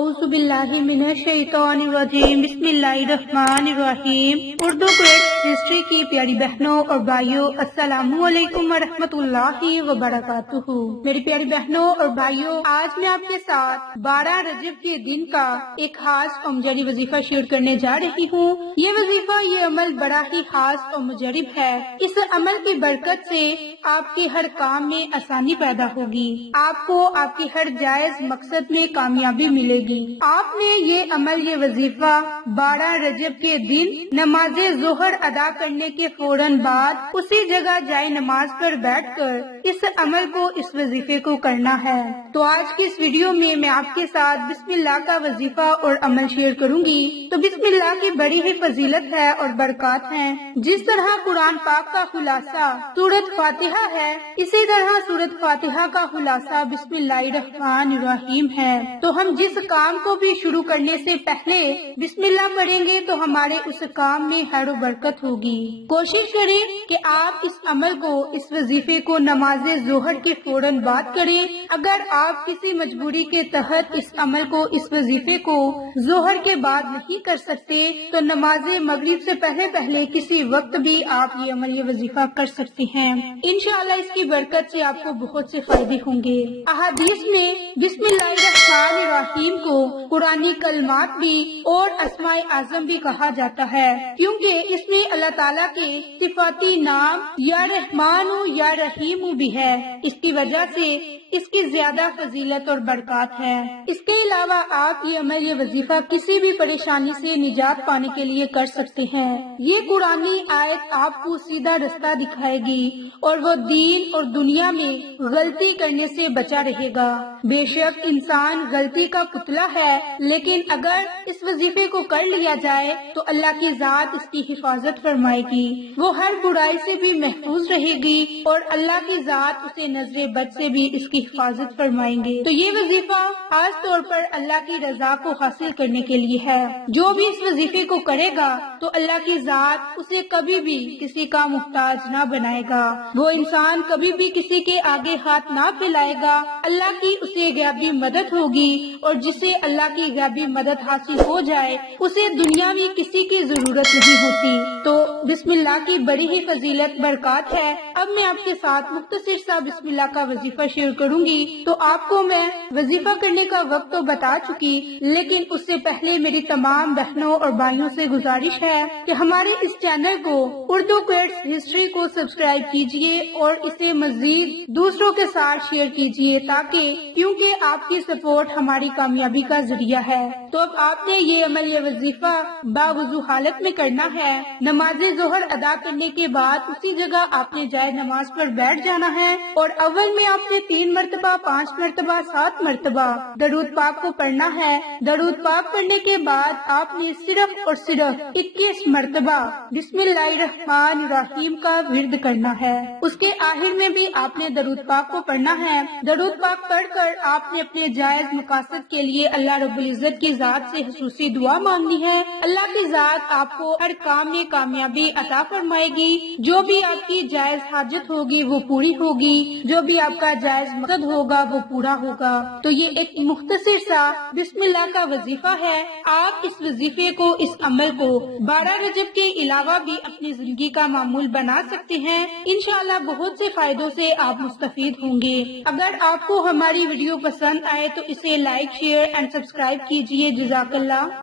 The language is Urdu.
اعوذ باللہ من الشیطان الرجیم، بسم اللہ الرحمن الرحیم۔ اردو کویت ہسٹری کی پیاری بہنوں اور بھائیوں، السلام علیکم ورحمۃ اللہ وبرکاتہ۔ میری پیاری بہنوں اور بھائیوں، آج میں آپ کے ساتھ 12 رجب کے دن کا ایک خاص اور مجرب وظیفہ شیئر کرنے جا رہی ہوں۔ یہ وظیفہ، یہ عمل بڑا ہی خاص اور مجرب ہے۔ اس عمل کی برکت سے آپ کے ہر کام میں آسانی پیدا ہوگی، آپ کو آپ کے ہر جائز مقصد میں کامیابی ملے گی۔ آپ نے یہ عمل، یہ وظیفہ 12 رجب کے دن نماز ظہر ادا کرنے کے فوراً بعد اسی جگہ جائے نماز پر بیٹھ کر اس عمل کو، اس وظیفے کو کرنا ہے۔ تو آج کی اس ویڈیو میں آپ کے ساتھ بسم اللہ کا وظیفہ اور عمل شیئر کروں گی۔ تو بسم اللہ کی بڑی ہی فضیلت ہے اور برکات ہیں۔ جس طرح قرآن پاک کا خلاصہ سورۃ فاتحہ ہے، اسی طرح سورۃ فاتحہ کا خلاصہ بسم اللہ الرحمن الرحیم ہے۔ تو ہم جس کام کو بھی شروع کرنے سے پہلے بسم اللہ پڑھیں گے تو ہمارے اس کام میں خیر و برکت ہوگی۔ کوشش کریں کہ آپ اس عمل کو، اس وظیفے کو نماز ظہر کے فوراً بعد کریں۔ اگر آپ کسی مجبوری کے تحت اس عمل کو، اس وظیفے کو ظہر کے بعد نہیں کر سکتے تو نماز مغرب سے پہلے کسی وقت بھی آپ یہ عمل، یہ وظیفہ کر سکتے ہیں۔ انشاءاللہ اس کی برکت سے آپ کو بہت سے فائدے ہوں گے۔ احادیث میں بسم اللہ الرحمن الرحیم کو قرآنی کلمات بھی اور اسماء اعظم بھی کہا جاتا ہے، کیونکہ اس میں اللہ تعالیٰ کے صفاتی نام یا رحمان یا رحیم بھی ہے۔ اس کی وجہ سے اس کی زیادہ فضیلت اور برکات ہے۔ اس کے علاوہ آپ یہ عمل، یہ وظیفہ کسی بھی پریشانی سے نجات پانے کے لیے کر سکتے ہیں۔ یہ قرآنی آیت آپ کو سیدھا رستہ دکھائے گی اور وہ دین اور دنیا میں غلطی کرنے سے بچا رہے گا۔ بے شک انسان غلطی کا پتلا ہے، لیکن اگر اس وظیفے کو کر لیا جائے تو اللہ کی ذات اس کی حفاظت فرمائے گی، وہ ہر برائی سے بھی محفوظ رہے گی اور اللہ کی ذات اسے نظر بد سے بھی اس کی حفاظت فرمائیں گے۔ تو یہ وظیفہ خاص طور پر اللہ کی رضا کو حاصل کرنے کے لیے ہے۔ جو بھی اس وظیفے کو کرے گا تو اللہ کی ذات اسے کبھی بھی کسی کا محتاج نہ بنائے گا، وہ انسان کبھی بھی کسی کے آگے ہاتھ نہ پھیلائے گا۔ اللہ کی اسے غیبی مدد ہوگی اور جسے اللہ کی غیبی مدد حاصل ہو جائے اسے دنیاوی کسی کی ضرورت نہیں ہوتی۔ تو بسم اللہ کی بڑی ہی فضیلت، برکات ہے۔ اب میں آپ کے ساتھ مختصر سا بسم اللہ کا وظیفہ شیئر کروں گی۔ تو آپ کو میں وظیفہ کرنے کا وقت تو بتا چکی، لیکن اس سے پہلے میری تمام بہنوں اور بھائیوں سے گزارش ہے کہ ہمارے اس چینل کو، اردو کویت ہسٹری کو سبسکرائب کیجئے اور اسے مزید دوسروں کے ساتھ شیئر کیجئے، کیونکہ آپ کی سپورٹ ہماری کامیابی کا ذریعہ ہے۔ تو اب آپ نے یہ عمل، یہ وظیفہ باوضو حالت میں کرنا ہے۔ نماز ظہر ادا کرنے کے بعد اسی جگہ آپ نے جائے نماز پر بیٹھ جانا ہے اور اول میں آپ نے 3 مرتبہ، 5 مرتبہ، 7 مرتبہ درود پاک کو پڑھنا ہے۔ درود پاک پڑھنے کے بعد آپ نے صرف اور صرف 21 مرتبہ بسم اللہ الرحمن الرحیم کا ورد کرنا ہے۔ اس کے آخر میں بھی آپ نے درود پاک کو پڑھنا ہے۔ درود پاک پڑھ کر آپ نے اپنے جائز مقاصد کے لیے اللہ رب العزت کی ذات سے خصوصی دعا مانگنی ہے۔ اللہ کی ذات آپ کو ہر کام میں کامیابی عطا فرمائے گی، جو بھی آپ کی جائز حاجت ہوگی وہ پوری ہوگی، جو بھی آپ کا جائز مقصد ہوگا وہ پورا ہوگا۔ تو یہ ایک مختصر سا بسم اللہ کا وظیفہ ہے۔ آپ اس وظیفے کو، اس عمل کو 12 رجب کے علاوہ بھی اپنی زندگی کا معمول بنا سکتے ہیں۔ انشاءاللہ بہت سے فائدوں سے آپ مستفید ہوں گے۔ اگر آپ کو ہماری ویڈیو پسند آئے تو اسے لائک، شیئر اینڈ سبسکرائب کیجئے۔ جزاک اللہ۔